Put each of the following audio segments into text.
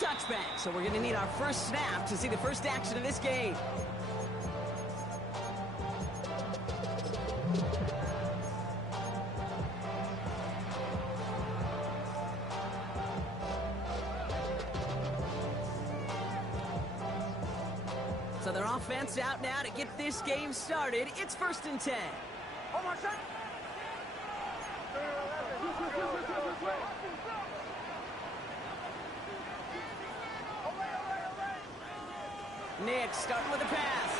touchback, so we're going to need our first snap to see the first action of this game. So their offense out now to get this game started. It's 1st and 10. Nick starting with a pass.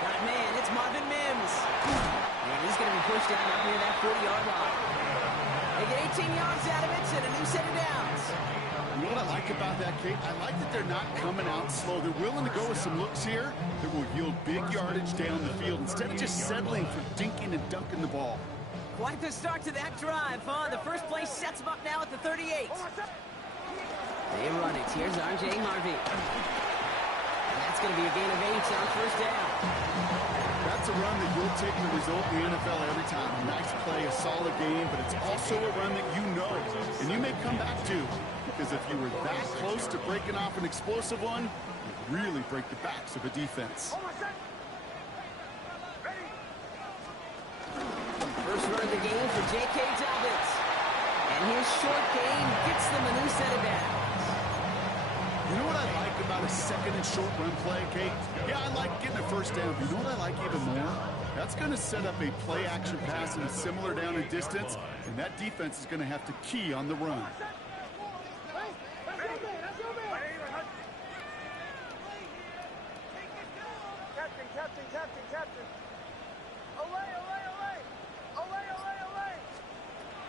Got a man, it's Marvin Mims. And he's going to be pushed down up near that 40-yard line. They get 18 yards out of it and a new set of downs. You know what I like about that, Kate? I like that they're not coming out slow. They're willing to go with some looks here that will yield big yardage down the field instead of just settling for dinking and dunking the ball. Quite the start to that drive, huh? The first play sets them up now at the 38. They run it. Here's R.J. Harvey. And that's going to be a gain of 8 on 1st down. That's a run that will take the result in the NFL every time. A nice play, a solid game, but it's also a run that you know and you may come back to. Because if you were that close to breaking off an explosive one, you really break the backs of a defense. First run of the game for J.K. Dobbins. And his short game gets them a new set of downs. You know what I like about a second and short run play, Kate? Yeah, I like getting a first down. But you know what I like even more? That's going to set up a play-action pass in a similar down and distance, and that defense is going to have to key on the run.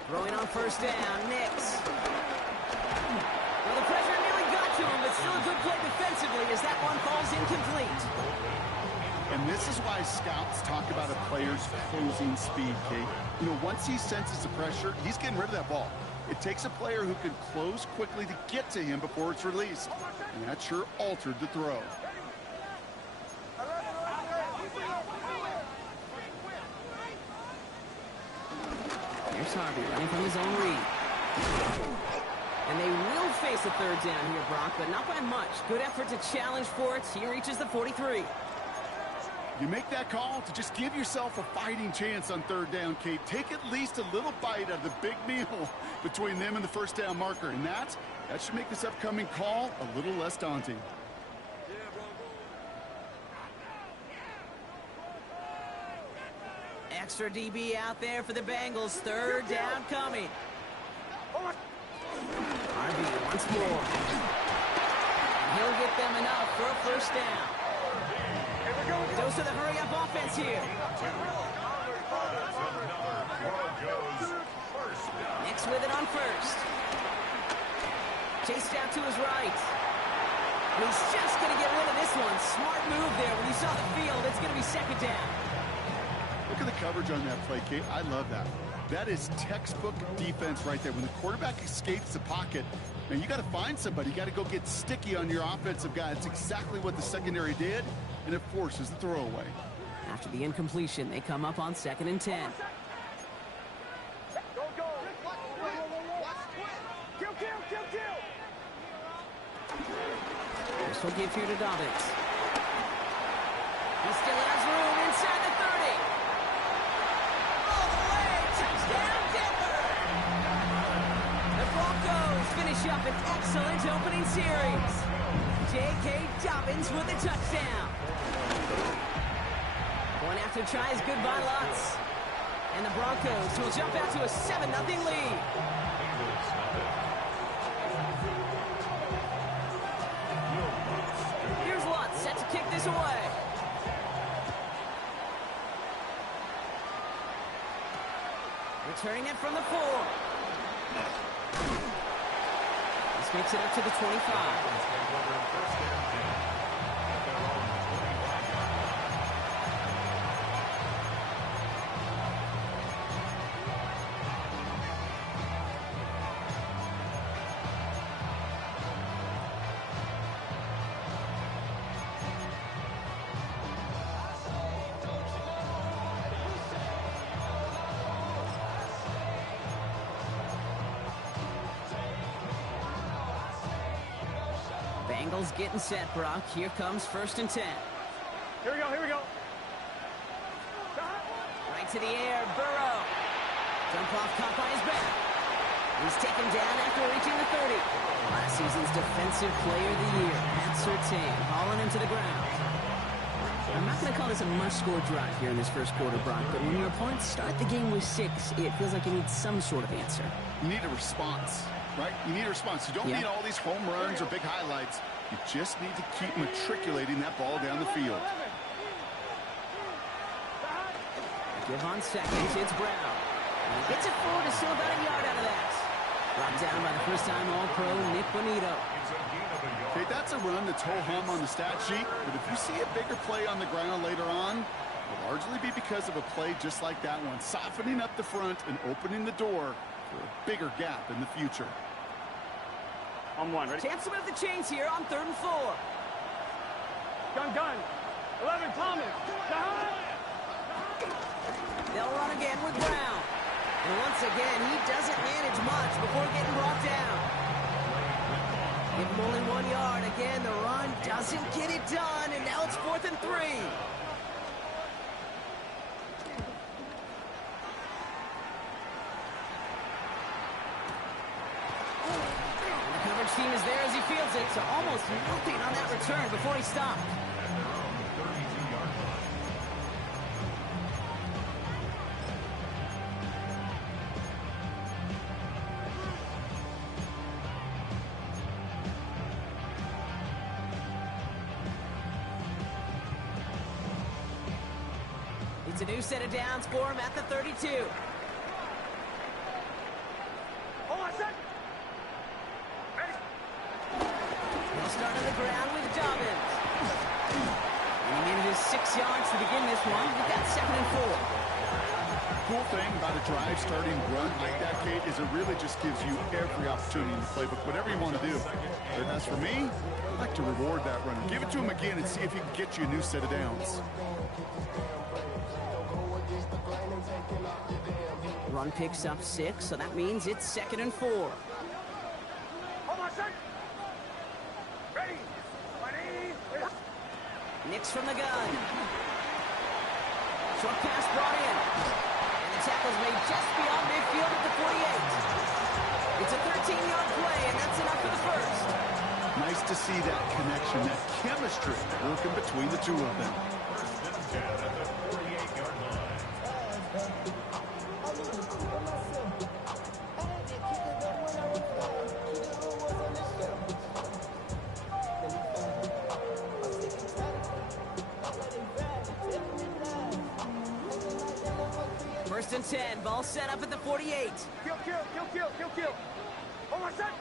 Throwing on 1st down, Nix. Well, the pressure nearly got to him, but still a good play defensively as that one falls incomplete. And this is why scouts talk about a player's closing speed, Kate. You know, once he senses the pressure, he's getting rid of that ball. It takes a player who can close quickly to get to him before it's released. And that sure altered the throw. Here's Harvey running from his own read. And they will face a 3rd down here, Brock, but not by much. Good effort to challenge for it. He reaches the 43. You make that call to just give yourself a fighting chance on 3rd down, Kate. Take at least a little bite out of the big meal between them and the 1st down marker. And that should make this upcoming call a little less daunting. Extra DB out there for the Bengals. 3rd down coming. Harvey once more. And he'll get them enough for a 1st down. Dose of the hurry-up offense here. Nix with it on 1st. Chased out to his right. And he's just going to get rid of this one. Smart move there. When he saw the field, it's going to be 2nd down. Look at the coverage on that play, Kate. I love that. That is textbook defense right there. When the quarterback escapes the pocket, man, you got to find somebody. You got to go get sticky on your offensive guy. It's exactly what the secondary did, and it forces the throwaway. After the incompletion, they come up on 2nd and 10. This will give here to Dobbins. He still has room inside the 30. All the way, touchdown Denver! The Broncos finish up an excellent opening series. J.K. Dobbins with a touchdown. One after tries goodbye lots. And the Broncos will jump out to a 7-0 lead. Here's Lutz set to kick this away. Returning it from the 4. This makes it up to the 25. Bengals getting set, Brock. Here comes 1st and 10. Here we go, here we go. Right to the air, Burrow. Dump off, caught by his back. He's taken down after reaching the 30. Last season's Defensive Player of the Year, Pat Surtain, hauling him to the ground. I'm not going to call this a must-score drive here in this first quarter, Brock, but when your opponents start the game with 6, it feels like you need some sort of answer. You need a response, right? You need a response. You don't need all these home runs or big highlights. You just need to keep matriculating that ball down the field. Give on seconds, it's Brown. He gets it forward to still about a yard out of that. Brought down by the first-time All-Pro, Nick Bonito. Okay, that's a run that's ho-hum on the stat sheet, but if you see a bigger play on the ground later on, it'll largely be because of a play just like that one, softening up the front and opening the door for a bigger gap in the future. On one, ready? Chance to move the chains here on 3rd and 4. Gun. 11, Thomas. They'll run again with Brown. And once again, he doesn't manage much before getting brought down. Give him only 1 yard. Again, the run doesn't get it done, and now it's 4th and 3. And the coverage team is there as he fields it, so almost nothing on that return before he stopped. It's a new set of downs for him at the 32. Hold on a sec. Ready? They'll start on the ground with Dobbins. And he needed his 6 yards to begin this one. We've got 2nd and 4. Cool thing about a drive starting run like that, Kate, is it really just gives you every opportunity in the playbook, whatever you want to do. And as for me, I like to reward that runner. Give it to him again and see if he can get you a new set of downs. Run picks up 6, so that means it's 2nd and 4. Hold on a sec. Ready? Nix from the gun. Short pass brought in. And the tackle's made just beyond midfield at the 48. It's a 13-yard play, and that's enough for the first. Nice to see that connection, that chemistry working between the two of them. First and 10, ball set up at the 48. Kill. Hold on a sec.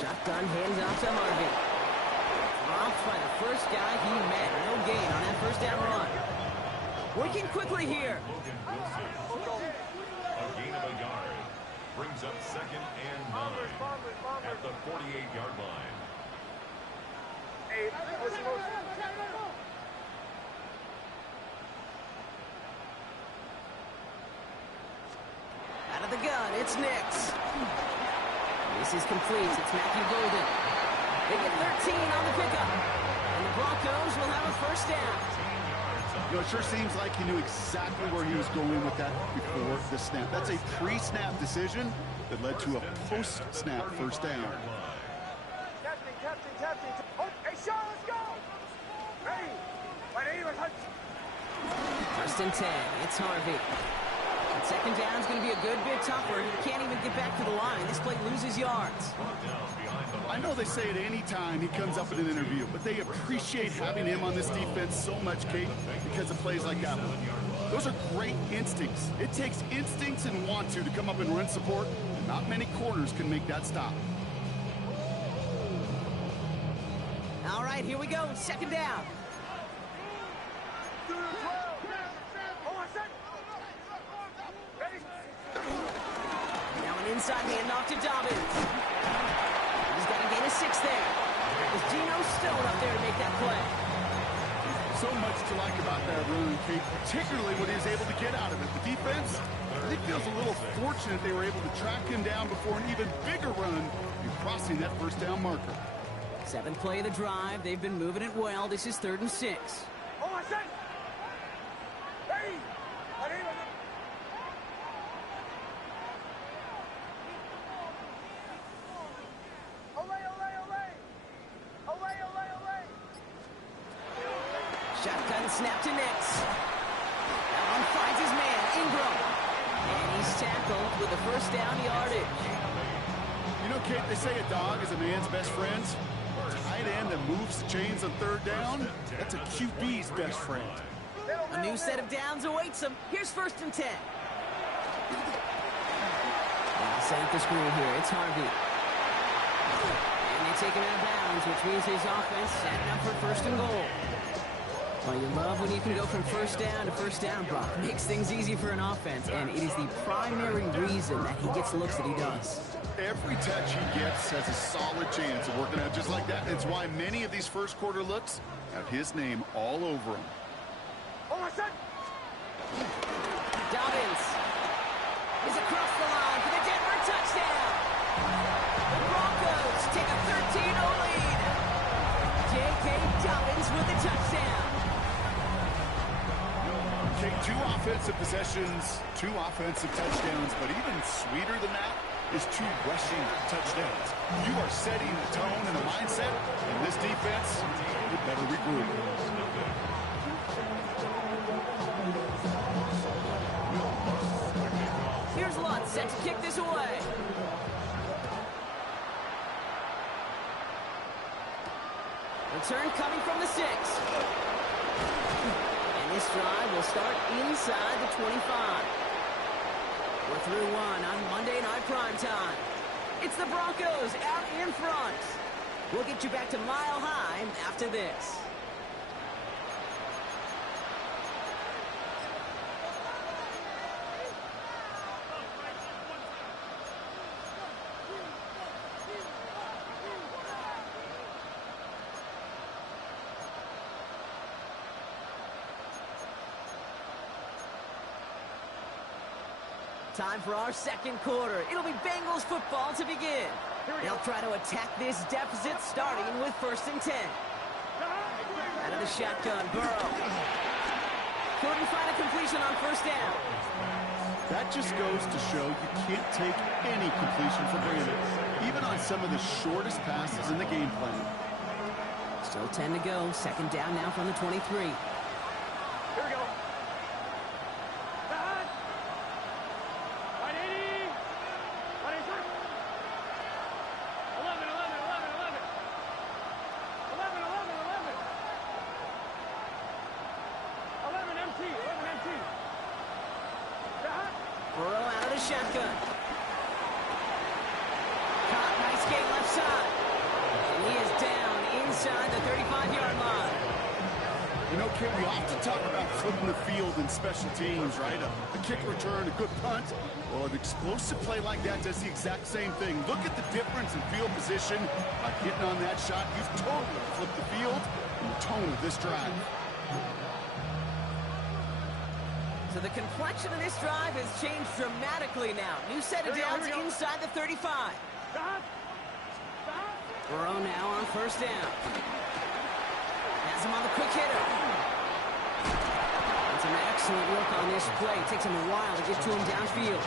Shotgun hands off to Harvey. Dropped by the first guy he met. No gain on that first down run. Working quickly here. A gain of a yard brings up 2nd and 9 at the 48-yard line. Out of the gun, it's Nix. This is complete. It's Matthew Golden. They get 13 on the pickup. And the Broncos will have a first down. You know, it sure seems like he knew exactly where he was going with that before the snap. That's a pre-snap decision that led to a post-snap first down. Captain. Oh, hey, Sean, let's go. Ready? First and 10, it's Harvey. And 2nd down's going to be a good bit tougher. He can't even get back to the line. This play loses yards. I know they say it any time he comes up in an interview, but they appreciate having him on this defense so much, Kate, because of plays like that one. Those are great instincts. It takes instincts and want to come up and run support, and not many corners can make that stop. All right, here we go. 2nd down. Now an inside handoff to Dobbins. He's got to gain a 6 there. There's Geno Stone up there to make that play. So much to like about that run, Kate, particularly what he was able to get out of it. The defense, And it feels a little fortunate they were able to track him down before an even bigger run in crossing that first down marker. 7th play of the drive. They've been moving it well. This is 3rd and 6. Oh, I said. Hey! Shotgun snap to Nix. That one finds his man, Ingram. And he's tackled with a first down yardage. You know, Kate, they say a dog is a man's best friend. A tight end that moves the chains on 3rd down, that's a QB's best friend. A new set of downs awaits him. Here's 1st and 10. Set up the screen here. It's Harvey. And they take him out of bounds, which means his offense setting up for 1st and goal. Well, you love when you can go from 1st down to 1st down, Brock. Makes things easy for an offense, and it is the primary reason that he gets the looks that he does. Every touch he gets has a solid chance of working out just like that. It's why many of these first quarter looks have his name all over them. Oh, I said. Dobbins is across the line for the Denver touchdown. The Broncos take a 13-0 lead. J.K. Dobbins with the touchdown. Okay, 2 offensive possessions, 2 offensive touchdowns, but even sweeter than that is 2 rushing touchdowns. You are setting a tone and a mindset, and this defense, you better regroup. Here's Lutz set to kick this away. Return coming from the 6. And this drive will start inside the 25. We're through 1 on Monday Night Primetime. It's the Broncos out in front. We'll get you back to Mile High after this. Time for our 2nd quarter. It'll be Bengals football to begin. They'll try to attack this deficit starting with 1st and 10. Out of the shotgun, Burrow. Couldn't find a completion on 1st down. That just goes to show you can't take any completion for granted, even on some of the shortest passes in the game plan. Still 10 to go. 2nd down now from the 23. Here we go. Burrow out of the shotgun. Caught, nice game left side. And he is down inside the 35-yard line. You know, Kim, we often talk about flipping the field in special teams, right? A kick return, a good punt. Well, an explosive play like that does the exact same thing. Look at the difference in field position. By hitting on that shot, you've totally flipped the field and the tone of this drive. So the complexion of this drive has changed dramatically now. New set of downs inside the 35. Burrow now on 1st down. Has him on the quick hitter. It's an excellent look on this play. It takes him a while to get to him downfield.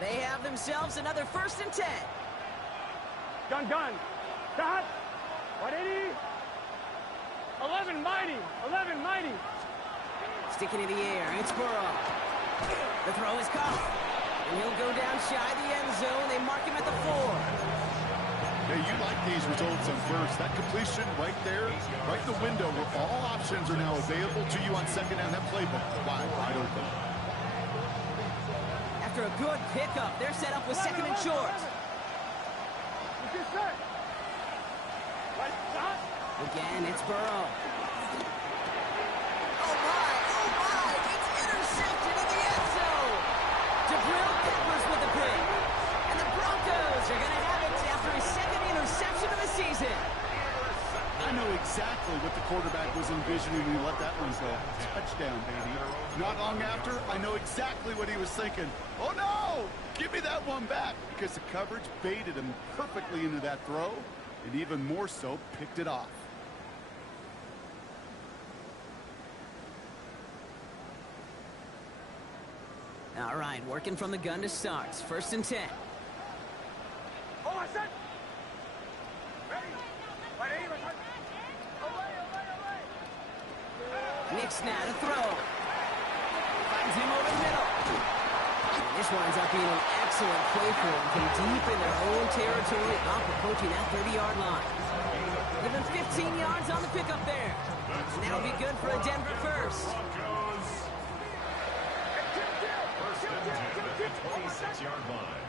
They have themselves another 1st and 10. Gun. Dot. 180. 11 mighty. 11 mighty. Sticking in the air. It's Burrow. The throw is caught. And he'll go down shy of the end zone. They mark him at the 4. Hey, you like these results on 1st. That completion right there, right in the window where all options are now available to you on 2nd down. That playbook wide open. After a good pickup, they're set up with 2nd and short. Again, it's Burrow. Oh my, it's intercepted in the end zone. Jabril Peppers with the pick. And the Broncos are going to have it after his second interception of the season. I know exactly what the quarterback was envisioning when he let that one go. Touchdown, baby. Not long after, I know exactly what he was thinking. Oh, no! Give me that one back, because the coverage baited him perfectly into that throw, and even more so, picked it off. All right, working from the gun to start. 1st and 10. Oh, I said. Ready? Knicks now to throw. Finds him over the middle. And this winds up being an excellent play for him from deep in their own territory, up approaching that 30-yard line. Give him 15 yards on the pickup there. And that'll be good for a Denver first. First and 10 at the 26-yard line.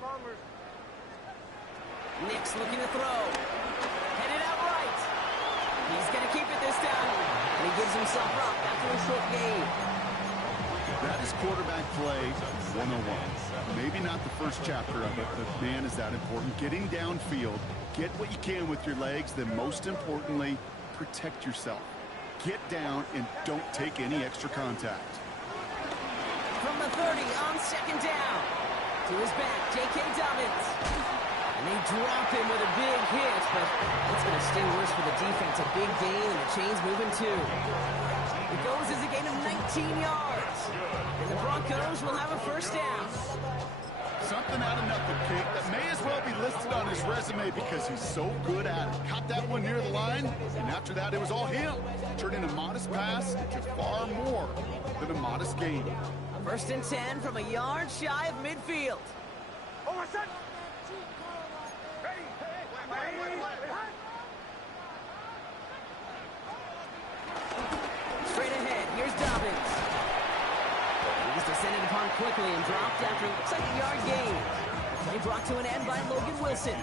Bombers. Knicks looking to throw. Headed out right. He's going to keep it this time. And he gives himself up after a short gain. That is quarterback play 101. Maybe not the first chapter of it, but man, is that important. Getting downfield, get what you can with your legs, then most importantly, protect yourself. Get down and don't take any extra contact. From the 30 on 2nd down. To his back, J.K. Dobbins. And they drop him with a big hit, but it's going to sting worse for the defense. A big gain, and the chain's moving too. It goes as a gain of 19 yards. And the Broncos will have a 1st down. Something out of nothing, Kate, that may as well be listed on his resume because he's so good at it. Caught that one near the line, and after that, it was all him. Turning a modest pass into far more than a modest gain. 1st and 10 from a yard shy of midfield. Oh, I said. Ready? Straight ahead, here's Dobbins. He's descended upon quickly and dropped after a 2nd-yard gain. The play brought to an end by Logan Wilson.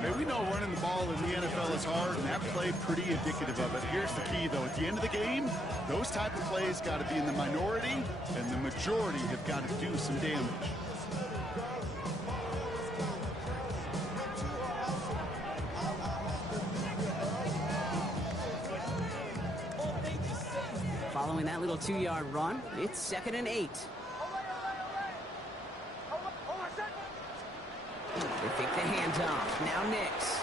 Hey, we know running the ball in the NFL is hard, and that play pretty indicative of it. Here's the key, though. At the end of the game, those type of plays got to be in the minority, and the majority have got to do some damage. Following that little 2-yard run, it's 2nd and 8. They fake the handoff. Now Knicks.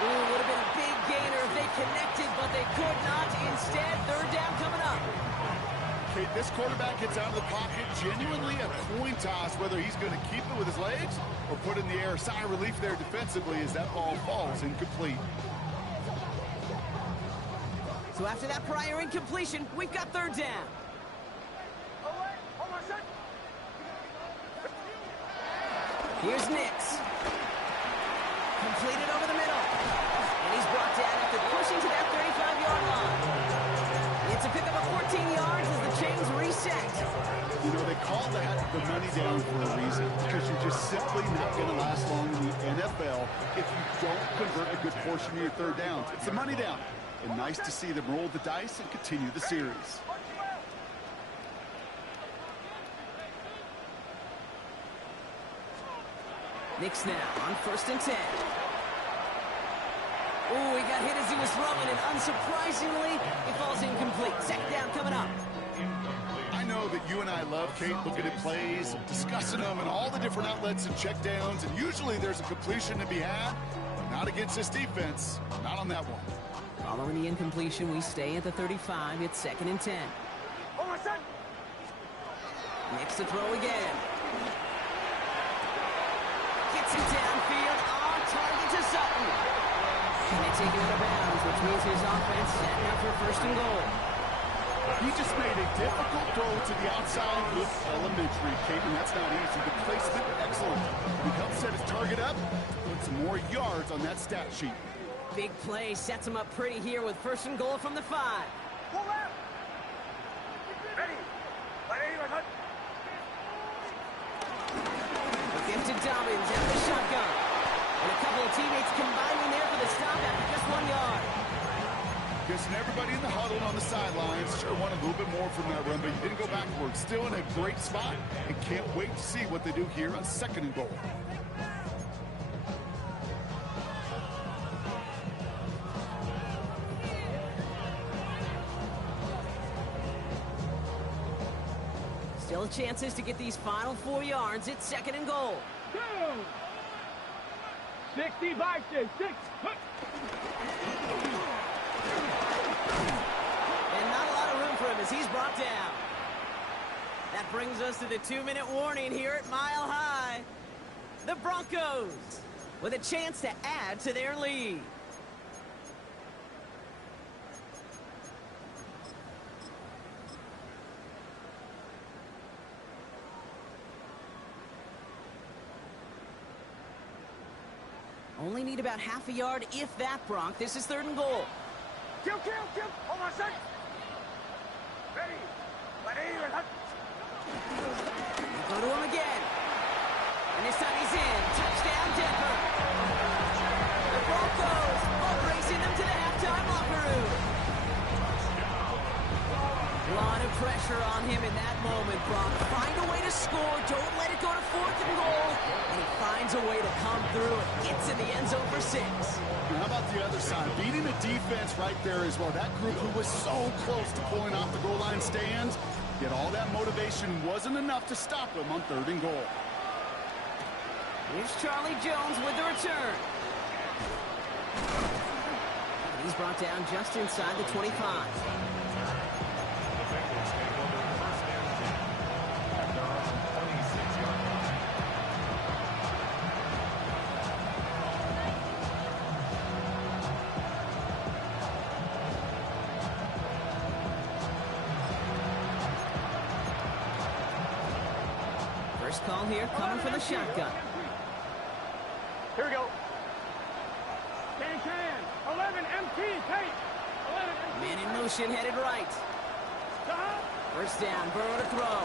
Ooh, would have been a big gainer if they connected, but they could not. Instead, 3rd down coming up. Okay, this quarterback gets out of the pocket, genuinely a coin toss whether he's going to keep it with his legs or put it in the air. Sigh of relief there defensively as that ball falls incomplete. So after that prior incompletion, we've got 3rd down. Here's Knicks. Completed over the middle. And he's brought down after pushing to that 35-yard line. It's a pickup of 14 yards as the chains reset. You know, they call that the money down for a reason, because you're just simply not going to last long in the NFL if you don't convert a good portion of your 3rd downs. It's a money down. And nice to see them roll the dice and continue the series. Knicks now on 1st and 10. Ooh, he got hit as he was throwing, and unsurprisingly, it falls incomplete. 2nd down coming up. I know that you and I love, Kate, looking at plays, discussing them, and all the different outlets and checkdowns, and usually there's a completion to be had. Not against this defense. Not on that one. Following the incompletion, we stay at the 35. It's 2nd and 10. Knicks to throw again. Gets it downfield on target to Sutton. And they take it out of bounds, which means his offense set now for 1st and goal. He just made a difficult throw to the outside. Look elementary, Kate, and that's not easy. The placement, excellent. He helped set his target up, put some more yards on that stat sheet. Big play sets him up pretty here with 1st and goal from the 5. Give to Dobbins out of the shotgun. And a couple of teammates combining there for the stop after just 1 yard. Guessing everybody in the huddle on the sidelines sure wanted a little bit more from that run, but you didn't go backwards. Still in a great spot, and can't wait to see what they do here on 2nd and goal. Still chances to get these final 4 yards. It's 2nd and goal. 65, 6. And not a lot of room for him as he's brought down. That brings us to the 2-minute warning here at Mile High. The Broncos with a chance to add to their lead. Only need about half a yard, if that, Bronc. This is 3rd and goal. Kill. Hold on a second. Ready. Go to him again. And this time he's in. Touchdown, Denver. The Broncos boat racing them to the halftime locker room. A lot of pressure on him in that moment, Bronc. Find a way to score. Don't let it go to 4th and goal. And he finds a way to come through and gets in the end zone for 6. Now, how about the other side? Beating the defense right there as well. That group who was so close to pulling off the goal line stands, yet all that motivation wasn't enough to stop them on 3rd and goal. Here's Charlie Jones with the return. And he's brought down just inside the 25. First call here, coming from the shotgun. Here we go. Can. 11 MT, Tate. 11 MT. Man in motion, headed right. First down, Burrow to throw.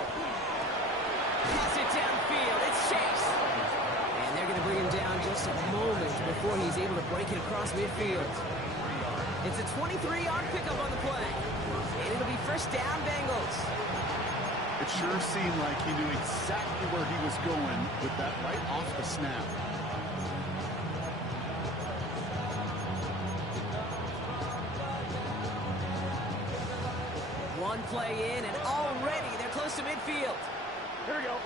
Pass it downfield, it's Chase. And they're going to bring him down just a moment before he's able to break it across midfield. It's a 23-yard pickup on the play. And it'll be first down, Bengals. It sure seemed like he knew exactly where he was going with that right off the snap. One play in, and already they're close to midfield. Here we go.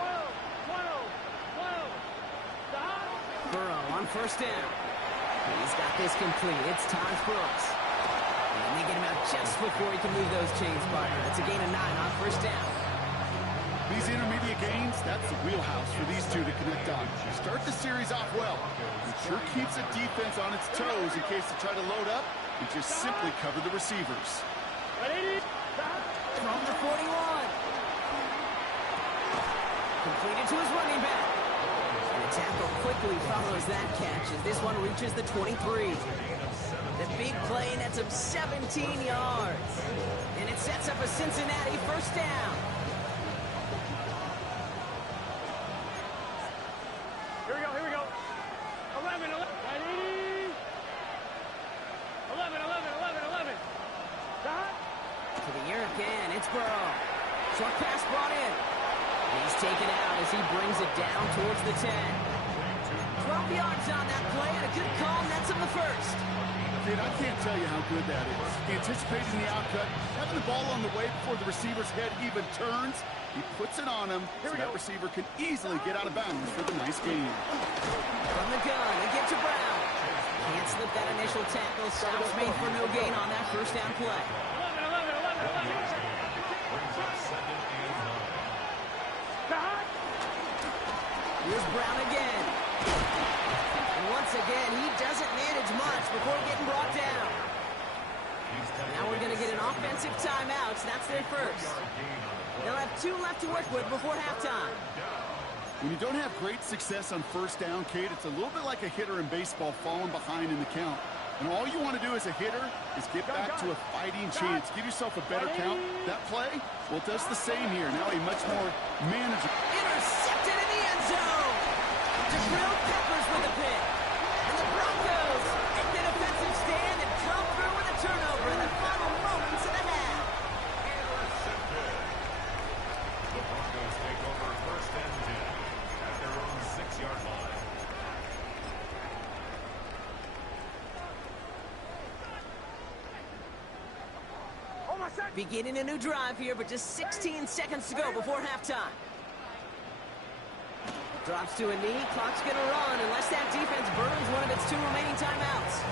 12. Stop. Burrow on first down. He's got this complete. It's Taj Brooks. And they get him out just before he can move those chains, partner. It's a gain of 9 on first down. These intermediate gains, that's the wheelhouse for these two to connect on. Start the series off well. It sure keeps the defense on its toes in case they try to load up and just simply cover the receivers. From the 41. Completed to his running back. And the tackle quickly follows that catch as this one reaches the 23. The big play nets him 17 yards. And it sets up a Cincinnati first down. Here we go. 11. 11. Stop. To the air again, it's Burrow. Short pass brought in. He's taken out as he brings it down towards the 10. 12 yards on that play, and a good call nets him the first. Kid, I can't tell you how good that is. Anticipating the outcut, having the ball on the way before the receiver's head even turns, he puts it on him so that receiver can easily get out of bounds for the nice gain. From the gun, and get to Brown. Can't slip that initial tackle. Stops made for no gain on that first down play. 11. Here's Brown again. And once again, he doesn't manage much before getting brought down. Now we're going to get an offensive timeout. That's their first. They'll have 2 left to work with before halftime. When you don't have great success on first down, Kate, it's a little bit like a hitter in baseball falling behind in the count. And all you want to do as a hitter is get back to a fighting chance. Give yourself a better count. That play, well, it does the same here. Now a much more manageable. Intercepted in the end zone. Jabril Peppers with the pick. And the Broncos take the defensive stand Beginning a new drive here, but just 16 seconds to go before halftime. Drops to a knee, clock's gonna run unless that defense burns one of its 2 remaining timeouts.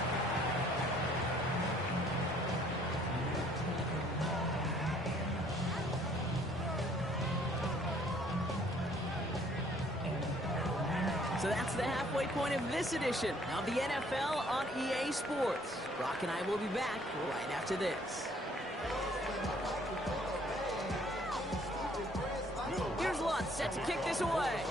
So that's the halfway point of this edition of the NFL on EA Sports. Brock and I will be back right after this. Here's Lutz set to kick this away.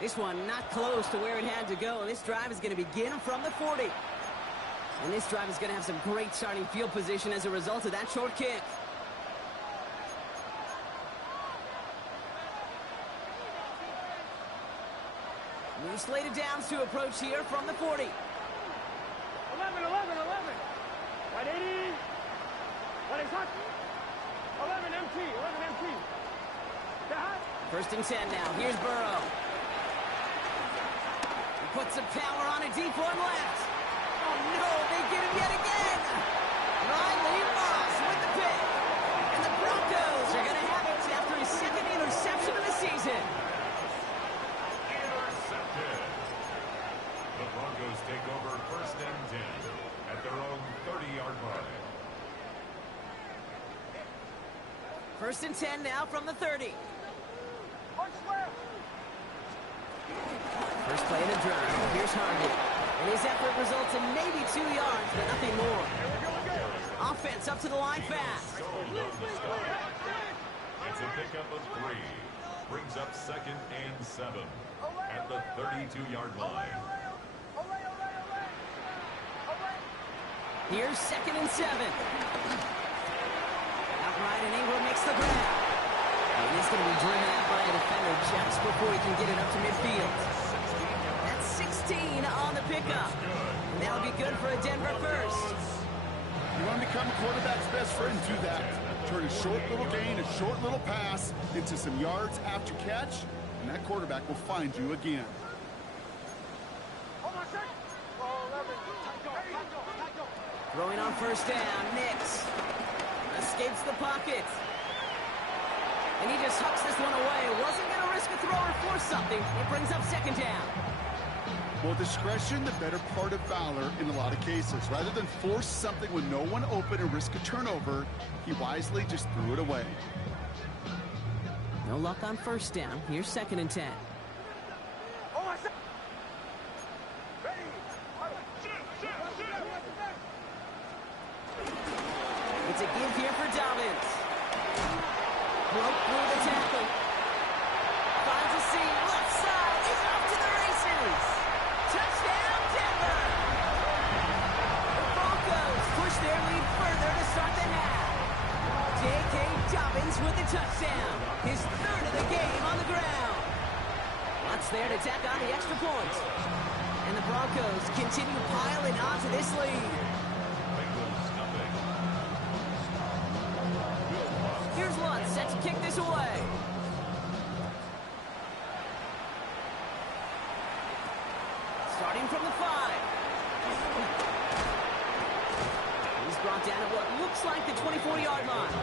This one not close to where it had to go. This drive is going to begin from the 40. And this drive is going to have some great starting field position as a result of that short kick. New slated downs to approach here from the 40. 11. Right 80. What is hot? 11 MT. First and 10 now. Here's Burrow. He puts some power on a deep one left. Oh no, they get him yet again. Riley Moss with the pick. And the Broncos are going to have it after his 2nd interception of the season. The Broncos take over first and 10 at their own 30-yard line. First and 10 now from the 30. First play of the drive. Here's Harvey. And his effort results in maybe 2 yards, but nothing more. Offense up to the line fast. It's a pickup of 3. Brings up 2nd and 7 at the 32-yard line. Here's 2nd and 7. Outright, and Ingram makes the grab. And he's going to be driven out by a defender just before he can get it up to midfield. That's 16 on the pickup. And that'll be good for a Denver first. You want to become a quarterback's best friend, do that. Turn a short little gain, a short little pass into some yards after catch, and that quarterback will find you again. Throwing on first down, Nix escapes the pocket. And he just hucks this one away. Wasn't going to risk a throw or force something. It brings up 2nd down. Well, discretion, the better part of valor in a lot of cases. Rather than force something with no one open and risk a turnover, he wisely just threw it away. No luck on first down. Here's 2nd and 10. It's a give here for Dobbins. Broke through the tackle. Finds a seam. Left side. He's off to the races. Touchdown, Denver. The Broncos push their lead further to start the half. J.K. Dobbins with the touchdown. His 3rd of the game on the ground. Lutz there to tack on the extra point. And the Broncos continue piling on to this lead. Here's Lutz set to kick this away. Starting from the 5. He's brought down at what looks like the 24-yard line.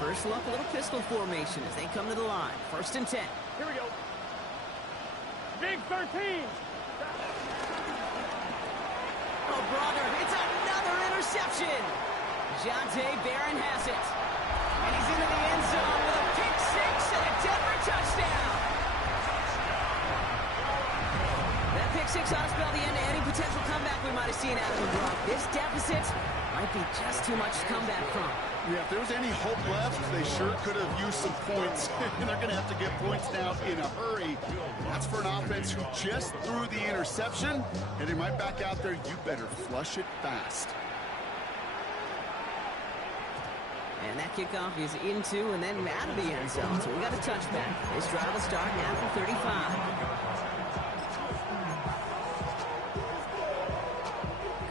First look, a little pistol formation as they come to the line. First and 10. Here we go. Big 13. Oh, brother, it's another interception. Jonte Barron has it. And he's into the end zone with a pick 6 and a Denver touchdown. That pick 6 ought to spell the end to any potential comeback we might have seen out of him, Brock. This deficit might be just too much to come back from. Yeah, if there was any hope left, they sure could have used some points. And they're going to have to get points now in a hurry. That's for an offense who just threw the interception. Heading right back out there, you better flush it fast. And that kickoff is into and then out of the end zone. So we got a touchback. This drive will start now from 35.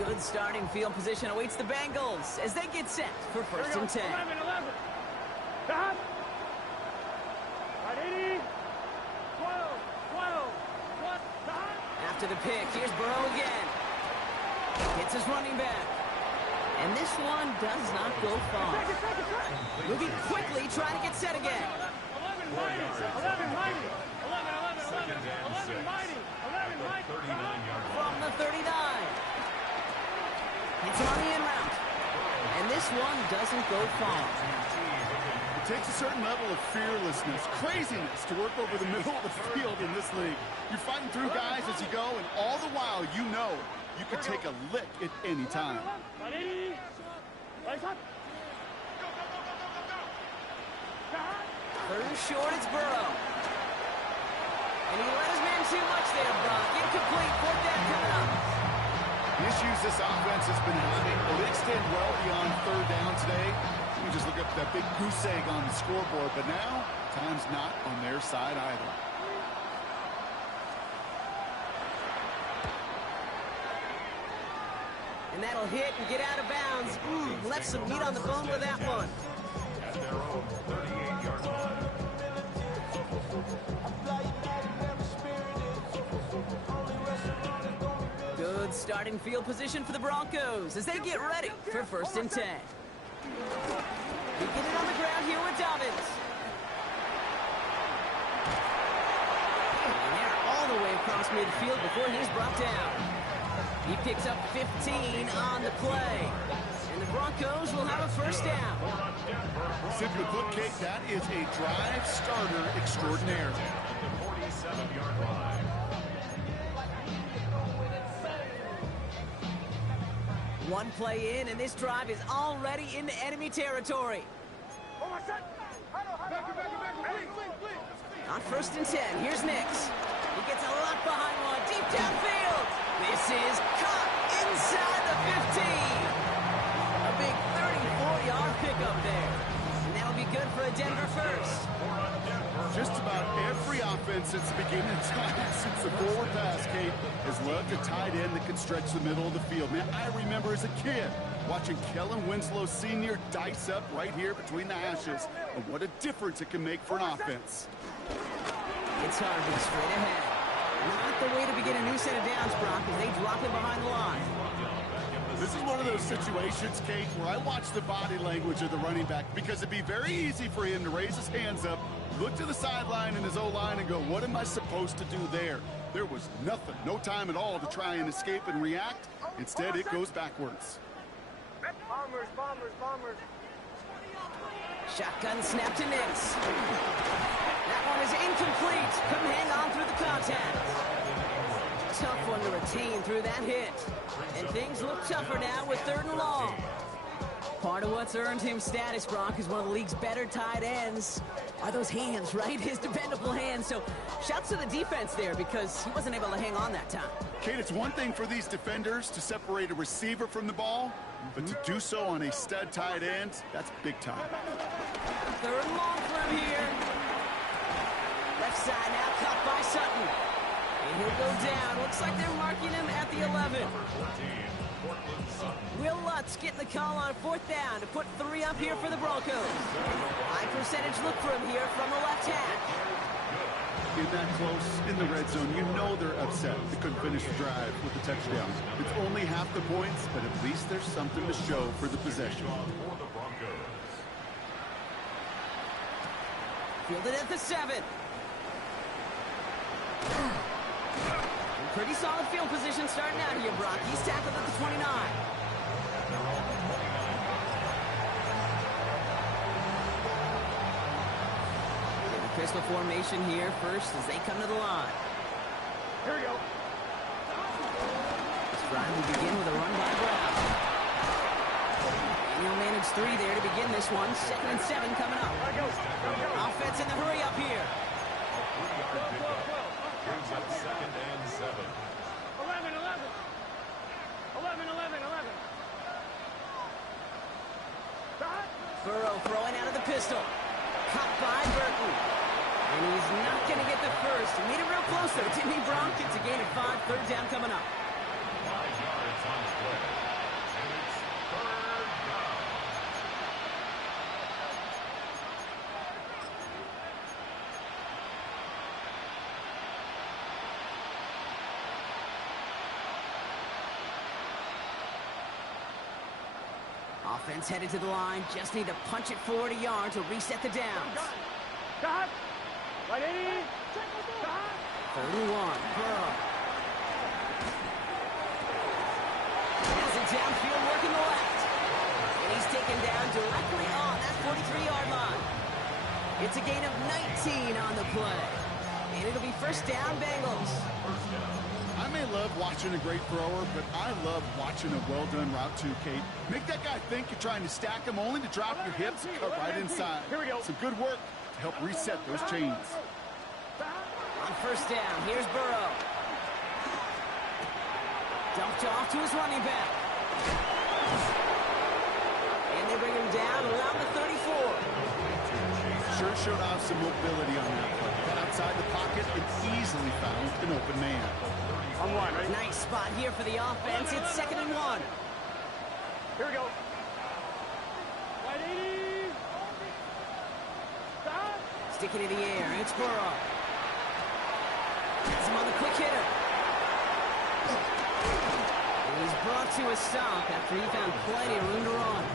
Good starting field position awaits the Bengals as they get set for first and 10. 11. Stop. Right, 80. 12. Stop. After the pick, here's Burrow again. Hits his running back. And this one does not go far. Moving quickly, trying to get set again. 11 mighty. 11 mighty. 11 mighty. 11 mighty. 39-yard line. From the 39. It's on the in route. And this one doesn't go far. It takes a certain level of fearlessness, craziness to work over the middle of the field in this league. You're fighting through guys as you go, and all the while you know you can take a lick at any time. Third and short, it's Burrow. And he let his man too much there, Brock. Incomplete, fourth down coming up. The issues this offense has been having, they extend well beyond third down today. You just look up that big goose egg on the scoreboard, but now time's not on their side either. And that'll hit and get out of bounds. Left some meat on the bone with that one. At their own 38-yard line. Good starting field position for the Broncos as they get ready for first and 10. We get it on the ground here with Dobbins. And they're all the way across midfield before he's brought down. He picks up 15 on the play. And the Broncos will have a first down. Simply put, Kate, that is a drive starter extraordinaire. At the 47-yard line. One play in, and this drive is already into enemy territory. On first and 10, here's Nix. He gets a lot behind one, deep downfield. This is caught inside the 15. A big 34-yard pickup there. And that'll be good for a Denver first. Just about every offense since the beginning of time, since the forward pass, Kate, has loved a tight end that can stretch the middle of the field. Man, I remember as a kid watching Kellen Winslow Sr. dice up right here between the hashes. And what a difference it can make for an offense. It's Harvey straight ahead. Not the way to begin a new set of downs, Brock, as they drop him behind the line. This is one of those situations, Kate, where I watch the body language of the running back because it'd be very easy for him to raise his hands up, look to the sideline in his O-line and go, what am I supposed to do there? There was nothing, no time at all to try and escape and react. Instead, it goes backwards. Bombers. Shotgun snap to Nix. That one is incomplete. Couldn't hang on through the contact. Tough one to retain through that hit. And things look tougher now with third and long. Part of what's earned him status, Brock, is one of the league's better tight ends. Are those hands, right? His dependable hands. So shouts to the defense there because he wasn't able to hang on that time. Kate, it's one thing for these defenders to separate a receiver from the ball, but to do so on a stud tight end, that's big time. Third and long for him here. Left side now caught by Sutton. And he'll go down. Looks like they're marking him at the 11. Will Lutz getting the call on fourth down to put 3 up here for the Broncos. High percentage look for him here from the left hash. In that close, in the red zone, you know they're upset they couldn't finish the drive with the touchdown. It's only half the points, but at least there's something to show for the possession. Fielded at the 7. Pretty solid field position starting out here, Brock. He's tackled at the 29. Pistol formation here first as they come to the line. Here we go. This drive will begin with a run by Brown. And he'll manage 3 there to begin this one. 2nd and 7 coming up. Offense in the hurry up here. Brings up 2nd and 7. 11. Burrow throwing out of the pistol. Caught by Burton. And he's not going to get the first. He made it real close, though, didn't he, Brock? It's a gain of 5, third down coming up. 5 yards on the play. Offense headed to the line. Just need to punch it forward a yard to reset the downs. Cut. 180. 31. Burrow. Has it downfield working the left. And he's taken down directly on that 43-yard line. It's a gain of 19 on the play. And it'll be first down, Bengals. I may love watching a great thrower, but I love watching a well-done route too, Kate. Make that guy think you're trying to stack him only to drop your hips and cut right inside. Here we go. Some good work to help reset those chains. On first down, here's Burrow. Dumped off to his running back. And they bring him down around the 34. Sure showed off some mobility on that play. Got outside the pocket and easily found an open man. On one, right? Nice spot here for the offense. It's 2nd and 1. Here we go. 180. Stop. Sticking in the air, it's Burrow. Has him on the quick hitter. And he's brought to a stop after he found plenty of room to run.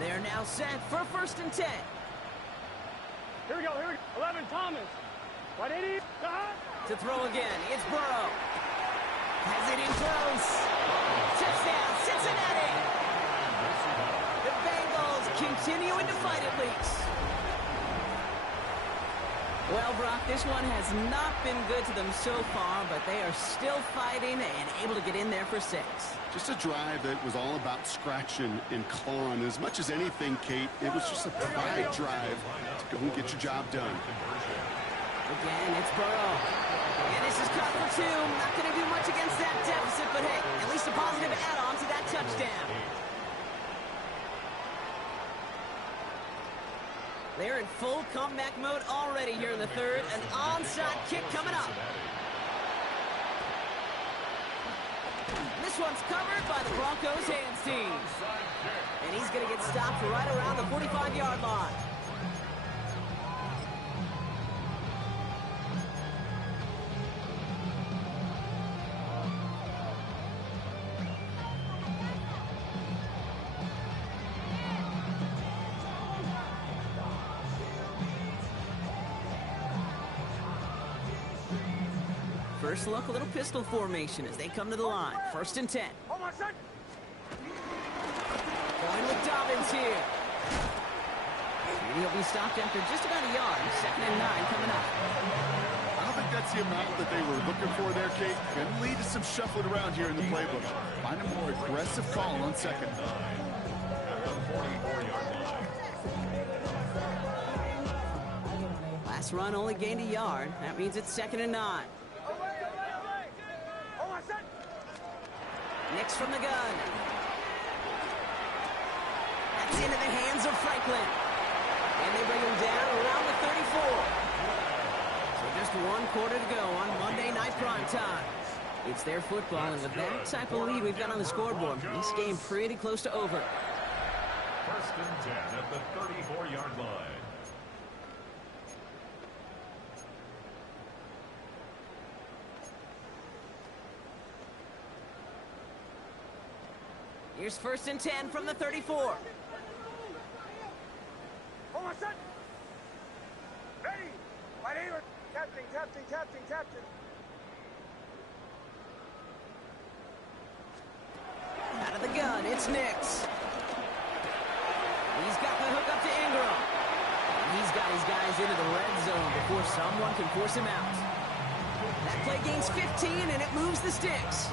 They're now set for 1st and 10. Here we go. 11, Thomas. 180. Stop. To throw again, it's Burrow. Has it in close. Touchdown, Cincinnati. The Bengals continuing to fight at least. Well, Brock, this one has not been good to them so far, but they are still fighting and able to get in there for 6. Just a drive that was all about scratching and clawing. As much as anything, Kate, it was just a pride drive to go and get your job done. Again, it's Burrow. And this is caught for 2. Not going to do much against that deficit, but hey, at least a positive add-on to that touchdown. They're in full comeback mode already here in the 3rd. An onside kick coming up. This one's covered by the Broncos hands team. And he's going to get stopped right around the 45-yard line. First look, a little pistol formation as they come to the line. 1st and 10. Oh, my son. Going with Dobbins here. And he'll be stopped after just about a yard. 2nd and 9 coming up. I don't think that's the amount that they were looking for there, Kate. Going to lead to some shuffling around here in the playbook. Find a more aggressive call on 2nd. At the 44-yard line. Last run only gained a yard. That means it's 2nd and 9. Oh, my son. Nix from the gun. That's into the hands of Franklin. And they bring him down around the 34. So just 1 quarter to go on Monday Night Primetime. It's their football, and with that type of lead we've got on the scoreboard, this game pretty close to over. 1st and 10 at the 34-yard line. Here's 1st and 10 from the 34. Oh, my son. Ready. My neighbor. Captain. Out of the gun, it's Nix. He's got the hook up to Ingram. And he's got his guys into the red zone before someone can force him out. That play gains 15, and it moves the sticks.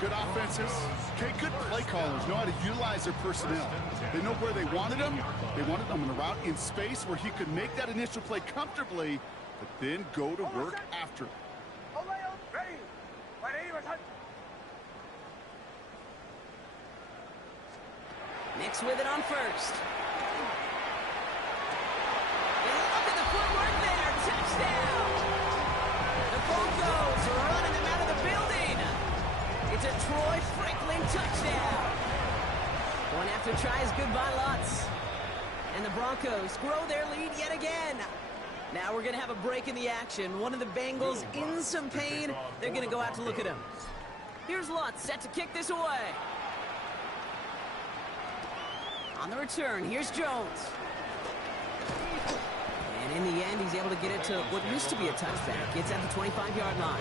Good offenses. Okay, good play callers know how to utilize their personnel. They know where they wanted them. They wanted them on the route in space where he could make that initial play comfortably, but then go to work after. Ready. My neighbor. Nix with it on 1st. And look at the footwork there. Touchdown. The Broncos running them out of the building. It's a Troy Franklin touchdown. Point after try is good by Lutz. And the Broncos grow their lead yet again. Now we're going to have a break in the action. One of the Bengals in some pain. They're going to go out to look at him. Here's Lutz set to kick this away. On the return, here's Jones. And in the end, he's able to get it to what used to be a touchback. It's at the 25-yard line.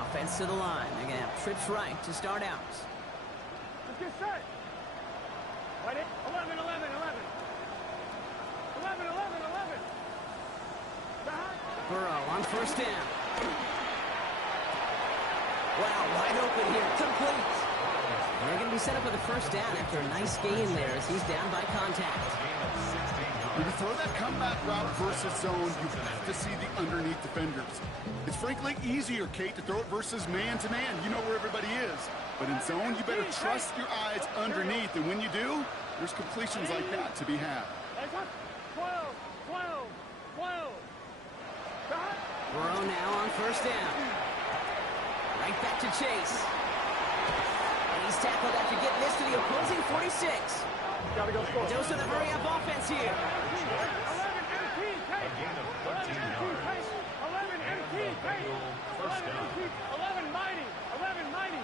Offense to the line. They're going to have trips right to start out. Let's get set. 11, 11, 11. 11, 11, 11. Burrow on first down. Wow, wide open here. Complete. And they're going to be set up with a first down after a nice gain there as he's down by contact. When you throw that comeback route versus zone, you have to see the underneath defenders. It's frankly easier, Kate, to throw it versus man-to-man. You know where everybody is. But in zone, you better trust your eyes underneath. And when you do, there's completions like that to be had. 12, 12, 12. Burrow now on first down. Right back to Chase. And he's tackled after getting this to the opposing 46. Gotta go score. Dose of the hurry-up offense here. 11 MT, Kate. 11 MT, Kate. 11 mighty. 11 mighty.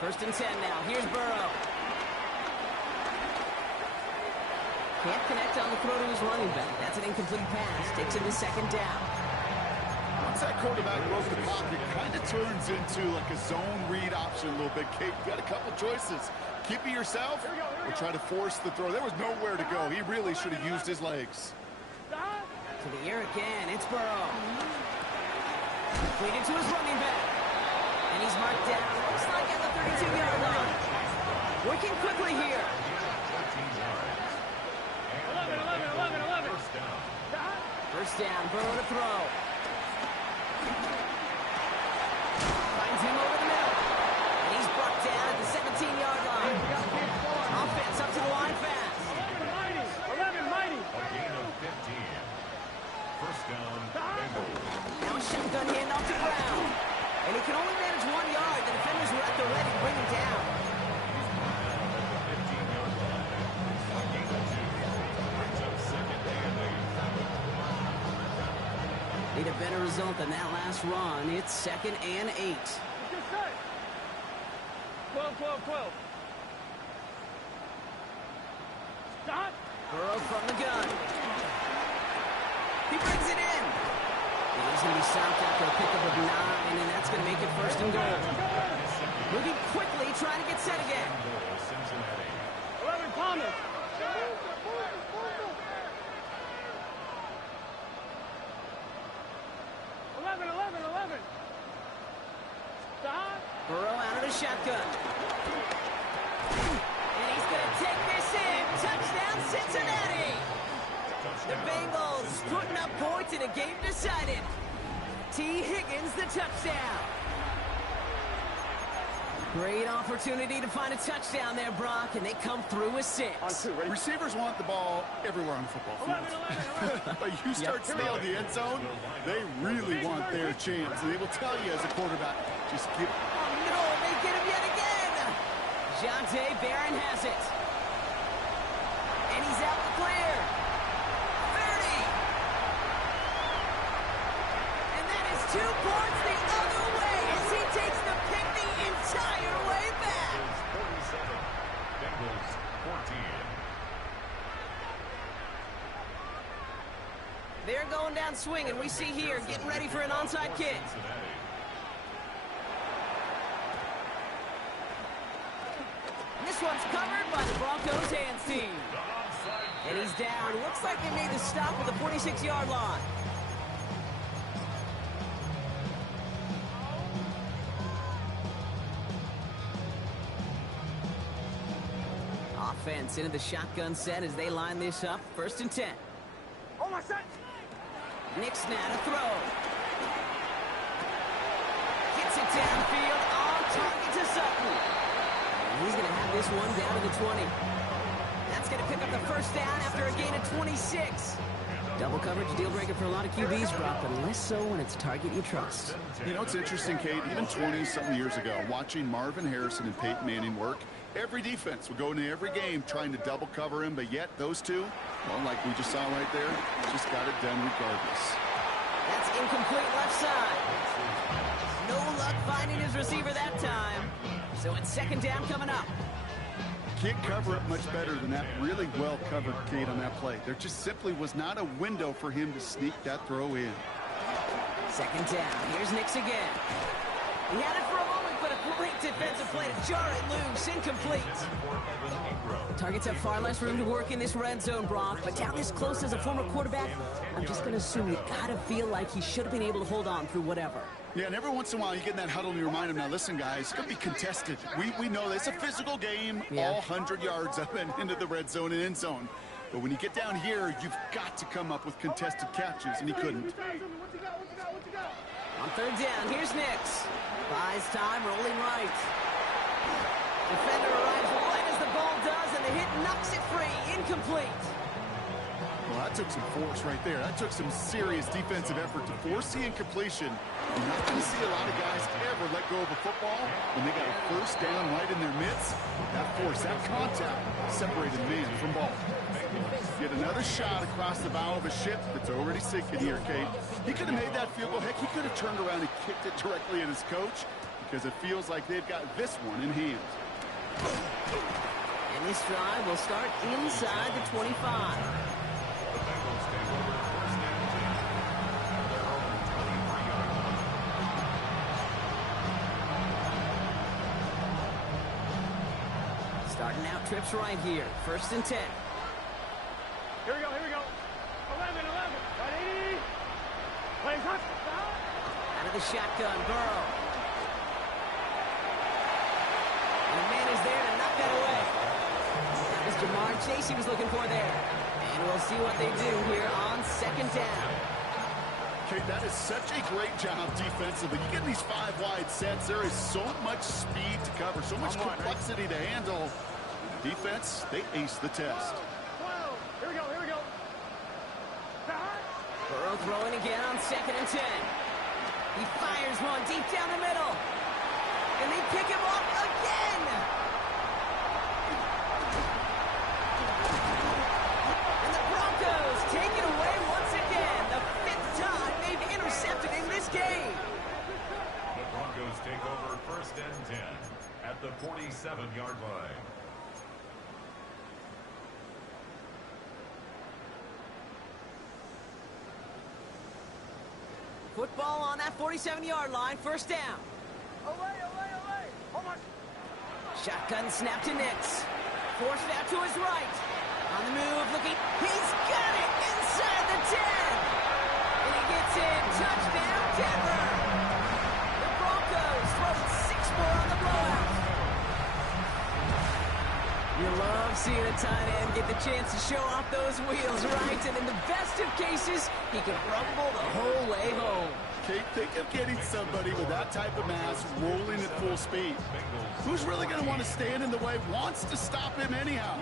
First and 10 now. Here's Burrow. Can't connect on the throw to his running back. That's an incomplete pass. Takes him to second down. Once that quarterback broke the pocket, it kind of turns into like a zone read option a little bit. Kate, you got a couple choices. Keep it yourself or try to force the throw. There was nowhere to go. He really should have used his legs. To the air again. It's Burrow. Completed to his running back. And he's marked down. Looks like at the 32-yard line. Working quickly here. 11. First down. Burrow to throw. Finds him over the middle. And he's brought down at the 17-yard line. Offense up to the line fast. 11 mighty. A gain of 15. First down, Bengals. Now a shotgun handoff to Brown. And he can only manage 1 yard. The defenders were at the ready to bring him down. He's brought down at the 15-yard line. A gain of 2. Brings up second and 8. Need a better result than that last run. It's second and 8. Let's get set. 12. Stop. Burrow from the gun. He brings it in. And he's going to be stopped after a pickup of 9, and that's going to make it first and goal. Moving quickly, trying to get set again. Cincinnati. 11 Palmer. 11. Stop. Burrow out of the shotgun. And he's going to take this in. Touchdown, Cincinnati. The Bengals putting up points in a game decided. T. Higgins, the touchdown. Great opportunity to find a touchdown there, Brock, and they come through with 6. On 2, ready? Receivers want the ball everywhere on the football field. 11. But you start smelling the end zone, they really want their chance. And they will tell you as a quarterback, just give. Oh, no, they get him yet again. Jonte Barron has it. And he's out the clear. 30. And that is 2 points the other way as he takes the pick the entire way back. Is 47. Bengals 14. They're going down swinging. We see here getting ready for an onside kick. Cincinnati. This one's covered by the Broncos hands team. And he's down. Looks like they made the stop at the 46-yard line. Offense into the shotgun set as they line this up. First and 10. Oh, my set. Nick Snap to throw. Gets it downfield, on target to Sutton. And he's going to have this one down to the 20. That's going to pick up the first down after a gain of 26. Double coverage deal breaker for a lot of QBs, Brock, but less so when it's a target you trust. You know, it's interesting, Kate, even 20-something years ago, watching Marvin Harrison and Peyton Manning work, every defense would go into every game trying to double cover him, but yet those two, well, like we just saw right there, just got it done regardless. That's incomplete left side. No luck finding his receiver that time. So it's second down coming up. Can't cover it much better than that really well covered, Kate, on that play. There just simply was not a window for him to sneak that throw in. Second down. Here's Nix again. He had it for a moment, but a great defensive play to jar it loose. Incomplete. Targets have far less room to work in this red zone, Brock, but down this close as a former quarterback, I'm just going to assume you got to feel like he should have been able to hold on through whatever. Yeah, and every once in a while you get in that huddle and you remind him, now listen, guys, it's going to be contested. We know it's a physical game, all 100 yards up and into the red zone and end zone. But when you get down here, you've got to come up with contested catches, and he couldn't. On third down, here's Nix. Buys time, rolling right. Defender arrives right as the ball does, and the hit knocks it free. Incomplete. Well, that took some force right there. That took some serious defensive effort to force the incompletion. You're not going to see a lot of guys ever let go of a football when they got a first down right in their midst. That force, that contact, separated man from ball. Get another shot across the bow of a ship that's already sinking here, Kate. He could have made that field goal. Heck, he could have turned around and kicked it directly at his coach because it feels like they've got this one in hand. And this drive will start inside the 25. Starting out trips right here. First and 10. Here we go, here we go. 11, 180. Plays hot. Out of the shotgun, Burrow. And the man is there to knock that away. That was Jamar Chase he was looking for there. And we'll see what they do here on second down. Kate, that is such a great job defensively. You get these 5 wide sets, there is so much speed to cover, so much complexity to handle. Defense, they ace the test. 12. Here we go, here we go. Burrow throwing again on second and 10. He fires one deep down the middle. And they pick him off again. And the Broncos take it away once again. The 5th time they've intercepted in this game. The Broncos take over first and 10 at the 47-yard line. Football on that 47-yard line, first down. Away, away, away. Hold on. Shotgun snap to Nix. Forced out to his right. On the move, looking. He's got it inside the 10. And he gets in. Touchdown, Denver. The Broncos throw 6 more on the blowout. You love seeing a tight end get the chance to show off those wheels, right? And in the best of cases, he can rumble the whole way home. Kate, think of getting somebody with that type of mass rolling at full speed. Who's really going to want to stand in the way, wants to stop him anyhow?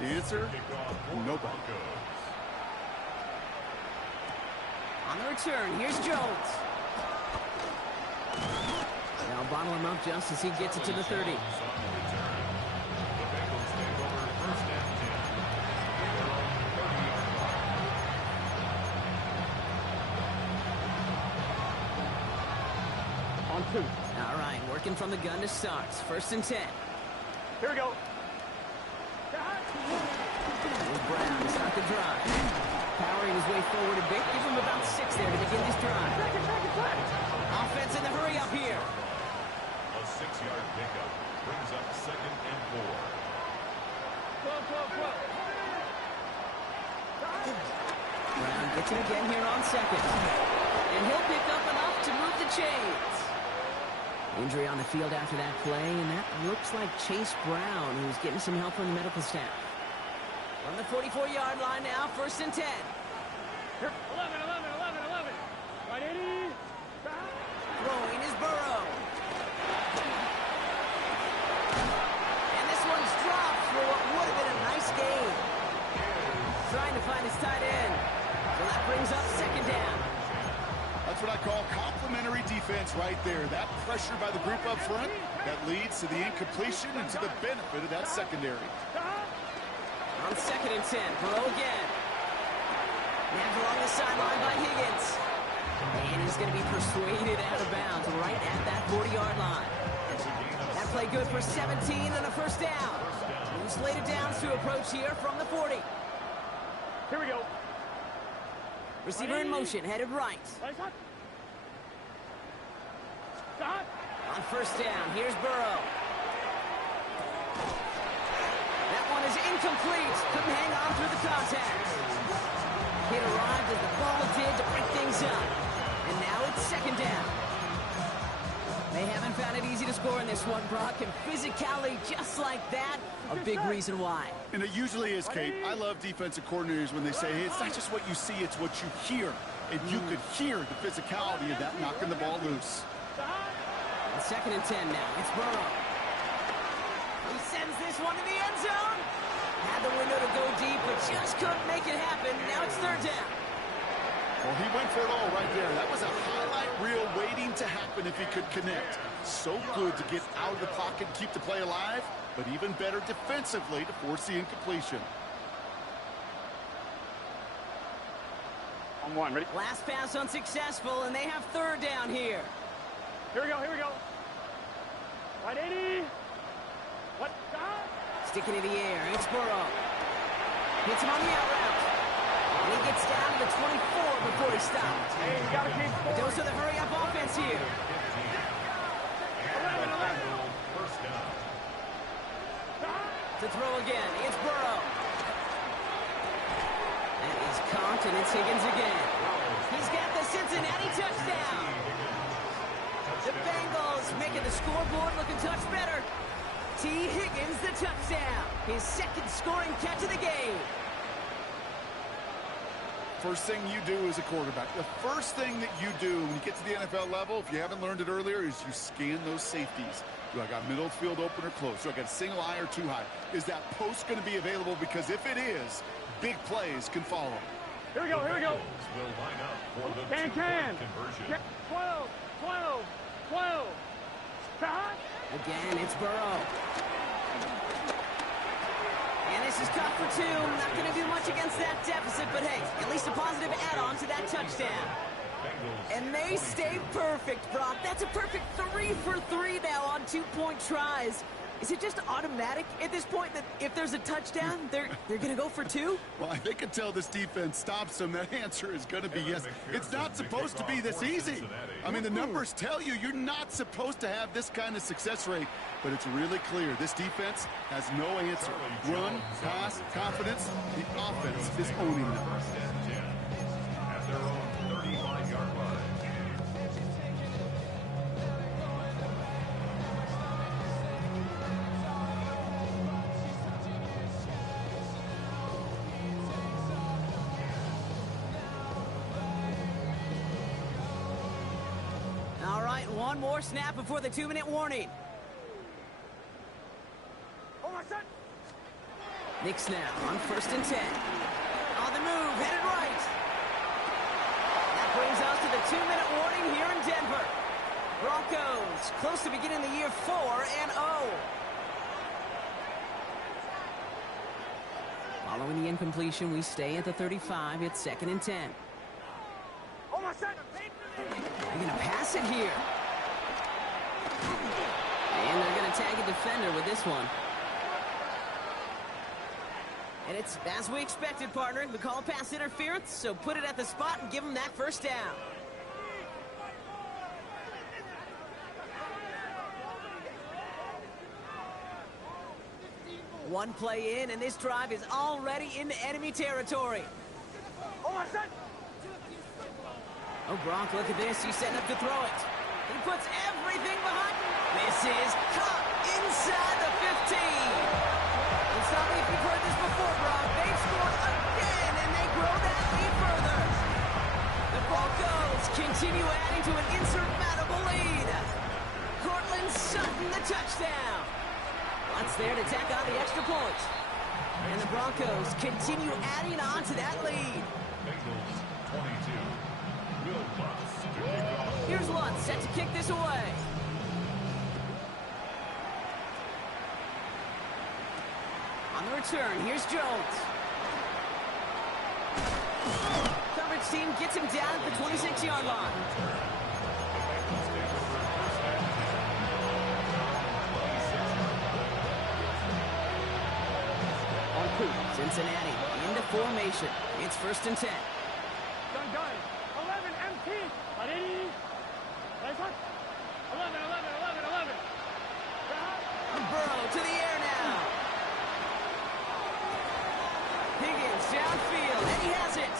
The answer, nobody. On the return, here's Jones. Now bottle him up just as he gets it to the 30. On 2. All right, working from the gun to start. First and 10. Here we go. With Brown to start the drive. Powering his way forward a bit. Give him about 6 there to begin this drive. Offense in the hurry up here. A 6-yard pickup brings up second and 4. 12, 12, 12. Brown gets it again here on second. And he'll pick up enough to move the chains. Injury on the field after that play, and that looks like Chase Brown, who's getting some help from the medical staff. On the 44-yard line now, first and 10. Here. 11, 11, 11, 11. Right, 80. defense right there. That pressure by the group up front, that leads to the incompletion and to the benefit of that secondary. On 2nd and 10, Burrow again. Nabbed along the sideline by Higgins. And he's going to be persuaded out of bounds right at that 40-yard line. That play good for 17 and a first down. Moves later downs to approach here from the 40. Here we go. Receiver in motion, headed right. On first down, here's Burrow. That one is incomplete. Couldn't hang on through the contact. It arrived as the ball did to break things up. And now it's 2nd down. They haven't found it easy to score in this one, Brock. And physicality just like that, a big reason why. And it usually is, Kate. I love defensive coordinators when they say, hey, it's not just what you see, it's what you hear. And you could hear the physicality of that knocking the ball loose. On 2nd and 10 now, it's Burrow. He sends this one to the end zone. Had the window to go deep, but just couldn't make it happen. Now it's 3rd down. Well, he went for it all right there. That was a highlight reel waiting to happen if he could connect. So good to get out of the pocket and keep the play alive, but even better defensively to force the incompletion. On 1, ready? Last pass unsuccessful, and they have 3rd down here. Here we go, here we go. Right 80. What? Sticking in the air, it's Burrow. Hits him on the out route. And he gets down to the 24 before he stopped. Hey, you gotta keep scoring. Those are the hurry-up offense here. 11. First down. To throw again, it's Burrow. And he's caught, and it's Higgins again. He's got the Cincinnati touchdown. The Bengals making the scoreboard look a touch better. T. Higgins, the touchdown. His 2nd scoring catch of the game. First thing you do as a quarterback, the first thing that you do when you get to the NFL level, if you haven't learned it earlier, is you scan those safeties. Do I got middle field open or close? Do I got a single high or two high? Is that post going to be available? Because if it is, big plays can follow. Here we go, here we go. Will line up for the Can. conversion. 12. Again, it's Burrow. And this is cut for 2. Not going to do much against that deficit, but hey, at least a positive add-on to that touchdown. And they stay perfect, Brock. That's a perfect 3 for 3 now on 2-point tries. Is it just automatic at this point that if there's a touchdown, they're going to go for 2? Well, I think until this defense stops them, that answer is going to be yes. It's not supposed to be this easy. I mean, the numbers tell you you're not supposed to have this kind of success rate, but it's really clear this defense has no answer. Run, pass, confidence. The offense is owning them. First and 10 at their own 35-yard line. One more snap before the 2-minute warning. Knicks now on 1st and 10. On the move, headed right. That brings us to the 2-minute warning here in Denver. Broncos close to beginning the year 4-0. Following the incompletion, we stay at the 35. It's 2nd and 10. They're going to pass it here. And they're going to tag a defender with this one. And it's as we expected, partner. We call pass interference, so put it at the spot and give them that first down. One play in, and this drive is already into enemy territory. Oh, Gronk, look at this. He's setting up to throw it. He puts everything behind. This is caught inside the 15. It's not like you've heard this before, Gronk. They've scored again, and they grow that lead further. The Broncos continue adding to an insurmountable lead. Cortland Sutton, the touchdown. Lutz there to tack on the extra point. And the Broncos continue adding on to that lead. Bengals 22. Here's Lutz set to kick this away. On the return, here's Jones. Coverage team gets him down at the 26-yard line. On coup, Cincinnati into formation. It's 1st and 10. Gun. 11 MT. Ready? Nice one. 11. Burrow to the air now. Higgins downfield, and he has it.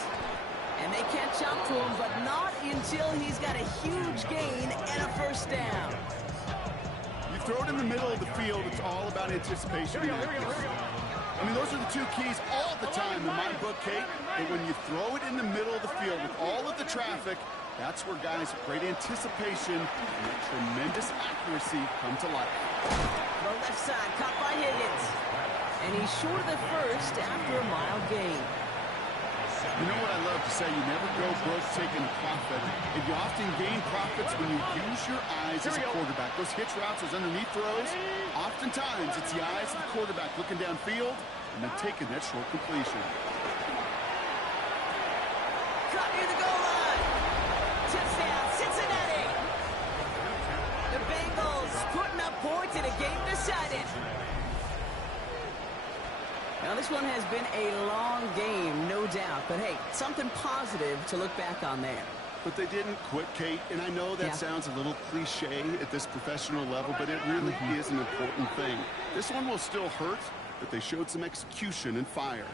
And they catch up to him, but not until he's got a huge gain and a 1st down. You throw it in the middle of the field, it's all about anticipation. Here we go. I mean, those are the two keys all the time in my book, Kate. But when you throw it in the middle of the field with all of the traffic, that's where guys with great anticipation and tremendous accuracy come to life. The left side, caught by Higgins. And he's short of the 1st after a mile gain. You know what I love to say? You never go broke taking a profit. And you often gain profits when you use your eyes as a quarterback. Those hitch routes, those underneath throws, oftentimes it's the eyes of the quarterback looking downfield and then taking that short completion. Caught near the goal line. Touchdown, Cincinnati. The Bengals putting up points in a game decided. Now, this one has been a long game, no doubt. But, hey, something positive to look back on there. But they didn't quit, Kate. And I know that sounds a little cliche at this professional level, but it really is an important thing. This one will still hurt, but they showed some execution and fire.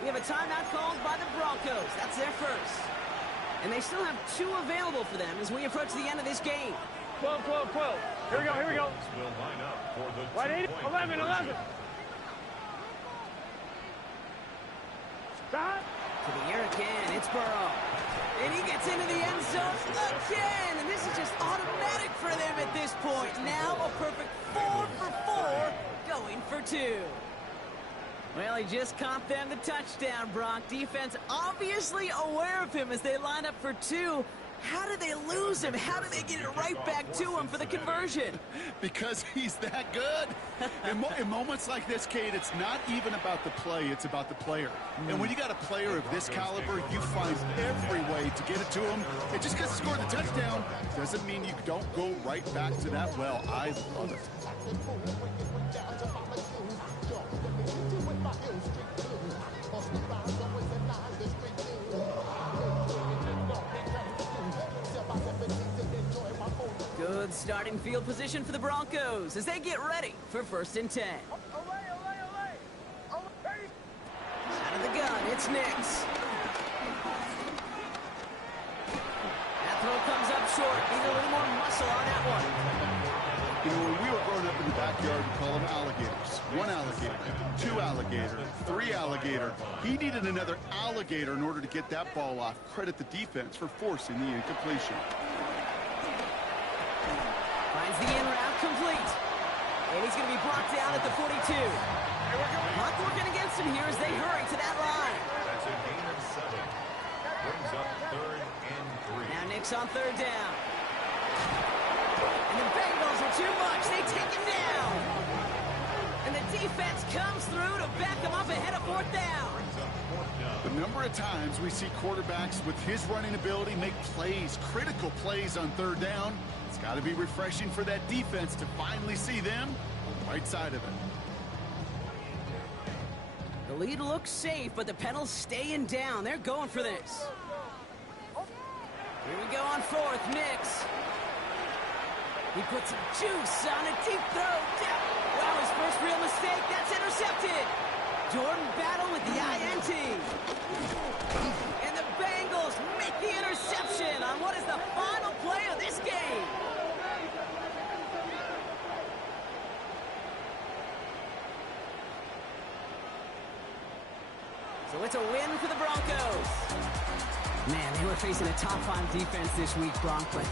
We have a timeout called by the Broncos. That's their 1st. And they still have 2 available for them as we approach the end of this game. 12. Here we go. Will line up for the Right, 11. To the air again, it's Burrow. And he gets into the end zone again. And this is just automatic for them at this point. Now a perfect 4 for 4, going for 2. Well, he just caught them the touchdown, Brock. Defense obviously aware of him as they line up for 2. How did they lose him? How did they get it right back to him for the conversion? Because he's that good. In moments like this, Kate, it's not even about the play, it's about the player. And when you got a player of this caliber, you find every way to get it to him. And just because he scored the touchdown doesn't mean you don't go right back to that well. I love it. Good starting field position for the Broncos as they get ready for 1st and 10. Out of the gun, it's Nix. That throw comes up short. Need a little more muscle on that one. You know, when we were growing up in the backyard, we call them alligators. 1 alligator, 2 alligator, 3 alligator. He needed another alligator in order to get that ball off. Credit the defense for forcing the incompletion. Finds the in route complete. And he's going to be brought down at the 42. Not working against him here as they hurry to that line. That's a gain of 7. Brings up 3rd and 3. Now Nix on 3rd down. And the Bengals are too much. They take him down. And the defense comes through to back him up ahead of 4th down. The number of times we see quarterbacks with his running ability make plays, critical plays on 3rd down. It's got to be refreshing for that defense to finally see them on the right side of it. The lead looks safe, but the Penals staying down. They're going for this. Here we go on 4th, Nix. He puts some juice on a deep throw. Wow, his first real mistake. That's intercepted. Jordan Battle with the INT. And the Bengals make the interception on what is the final play of this game. So it's a win for the Broncos. Man, they were facing a top 5 defense this week, Bronc, but